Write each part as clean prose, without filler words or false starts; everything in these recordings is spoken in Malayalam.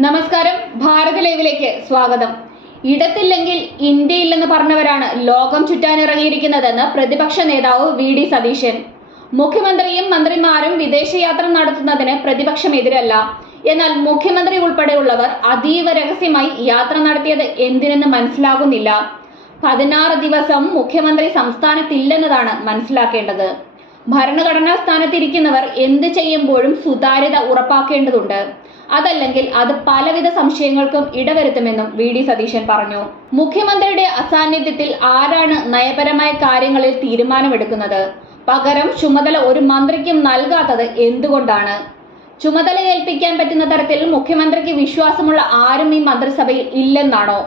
നമസ്കാരം, ഭാരത് ലൈവിലേക്ക് സ്വാഗതം. ഇടത്തില്ലെങ്കിൽ ഇന്ത്യയില്ലെന്ന് പറഞ്ഞവരാണ് ലോകം ചുറ്റാനിറങ്ങിയിരിക്കുന്നതെന്ന് പ്രതിപക്ഷ നേതാവ് വി.ഡി. സതീശൻ. മുഖ്യമന്ത്രിയും മന്ത്രിമാരും വിദേശയാത്ര നടത്തുന്നതിന് പ്രതിപക്ഷം എതിരല്ല. എന്നാൽ മുഖ്യമന്ത്രി ഉൾപ്പെടെയുള്ളവർ അതീവ രഹസ്യമായി യാത്ര നടത്തിയത് എന്തിനെന്ന് മനസ്സിലാകുന്നില്ല. 16 ദിവസം മുഖ്യമന്ത്രി സംസ്ഥാനത്തില്ലെന്നതാണ് മനസ്സിലാക്കേണ്ടത്. ഭരണഘടനാ സ്ഥാനത്തിരിക്കുന്നവർ എന്ത് ചെയ്യുമ്പോഴും സുതാര്യത ഉറപ്പാക്കേണ്ടതുണ്ട്. അതല്ലെങ്കിൽ അത് പലവിധ സംശയങ്ങൾക്കും ഇടവരുത്തുമെന്നും വി.ഡി. സതീശൻ പറഞ്ഞു. മുഖ്യമന്ത്രിയുടെ അസാന്നിധ്യത്തിൽ ആരാണ് നയപരമായ കാര്യങ്ങളിൽ തീരുമാനമെടുക്കുന്നത്? പകരം ചുമതല ഒരു മന്ത്രിക്കും നൽകാത്തത് എന്തുകൊണ്ടാണ്? ചുമതല ഏൽപ്പിക്കാൻ പറ്റുന്ന തരത്തിൽ മുഖ്യമന്ത്രിക്ക് വിശ്വാസമുള്ള ആരും ഈ മന്ത്രിസഭയിൽ ഇല്ലെന്നാണോ?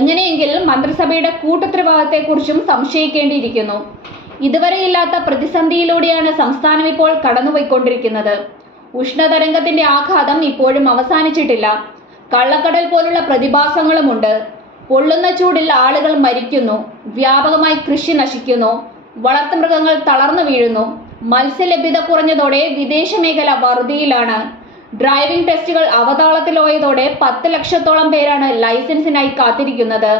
എങ്ങനെയെങ്കിൽ മന്ത്രിസഭയുടെ കൂട്ടുത്തരവാദിത്തത്തെക്കുറിച്ചും സംശയിക്കേണ്ടിയിരിക്കുന്നു. ഇതുവരെയില്ലാത്ത പ്രതിസന്ധിയിലൂടെയാണ് സംസ്ഥാനം ഇപ്പോൾ കടന്നുപോയിക്കൊണ്ടിരിക്കുന്നത്. ഉഷ്ണതരംഗത്തിന്റെ ആഘാതം ഇപ്പോഴും അവസാനിച്ചിട്ടില്ല. കള്ളക്കടൽ പോലുള്ള പ്രതിഭാസങ്ങളുമുണ്ട്. പൊള്ളുന്ന ചൂടിൽ ആളുകൾ മരിക്കുന്നു, വ്യാപകമായി കൃഷി നശിക്കുന്നു, വളർത്തുമൃഗങ്ങൾ തളർന്നു വീഴുന്നു. മത്സ്യലഭ്യത കുറഞ്ഞതോടെ വിദേശ മേഖല വറുതിയിലാണ്. ഡ്രൈവിംഗ് ടെസ്റ്റുകൾ അവതാളത്തിലായതോടെ 10 ലക്ഷത്തോളം പേരാണ് ലൈസൻസിനായി കാത്തിരിക്കുന്നത്.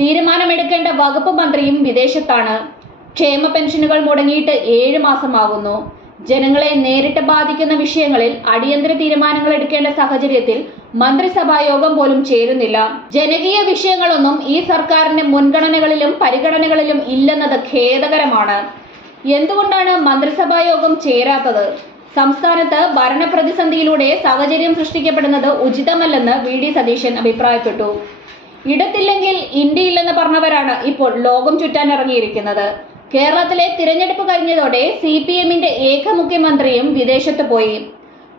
തീരുമാനമെടുക്കേണ്ട വകുപ്പ് മന്ത്രിയും വിദേശത്താണ്. ക്ഷേമ പെൻഷനുകൾ മുടങ്ങിയിട്ട് 7 മാസമാകുന്നു. ജനങ്ങളെ നേരിട്ട് ബാധിക്കുന്ന വിഷയങ്ങളിൽ അടിയന്തര തീരുമാനങ്ങൾ എടുക്കേണ്ട സാഹചര്യത്തിൽ മന്ത്രിസഭാ യോഗം പോലും ചേരുന്നില്ല. ജനകീയ വിഷയങ്ങളൊന്നും ഈ സർക്കാരിന്റെ മുൻഗണനകളിലും പരിഗണനകളിലും ഇല്ലെന്നത് ഖേദകരമാണ്. എന്തുകൊണ്ടാണ് മന്ത്രിസഭാ യോഗം ചേരാത്തത്? സംസ്ഥാനത്ത് ഭരണപ്രതിസന്ധിയിലൂടെ സാഹചര്യം സൃഷ്ടിക്കപ്പെടുന്നത് ഉചിതമല്ലെന്ന് വി.ഡി. സതീശൻ അഭിപ്രായപ്പെട്ടു. ഇടത്തില്ലെങ്കിൽ ഇന്ത്യയില്ലെന്ന് പറഞ്ഞവരാണ് ഇപ്പോൾ ലോകം ചുറ്റാനിറങ്ങിയിരിക്കുന്നത്. കേരളത്തിലെ തിരഞ്ഞെടുപ്പ് കഴിഞ്ഞതോടെ CPMന്റെ ഏക മുഖ്യമന്ത്രിയും വിദേശത്ത് പോയി.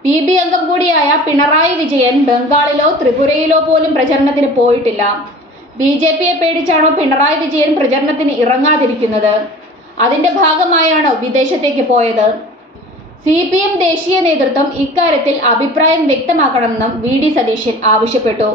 PB അംഗം കൂടിയായ പിണറായി വിജയൻ ബംഗാളിലോ ത്രിപുരയിലോ പോലും പ്രചരണത്തിന് പോയിട്ടില്ല. BJPയെ പേടിച്ചാണോ പിണറായി വിജയൻ പ്രചരണത്തിന് ഇറങ്ങാതിരിക്കുന്നത്? അതിന്റെ ഭാഗമായാണോ വിദേശത്തേക്ക് പോയത്? CPM ദേശീയ നേതൃത്വം ഇക്കാര്യത്തിൽ അഭിപ്രായം വ്യക്തമാക്കണമെന്നും വി.ഡി. സതീശൻ ആവശ്യപ്പെട്ടു.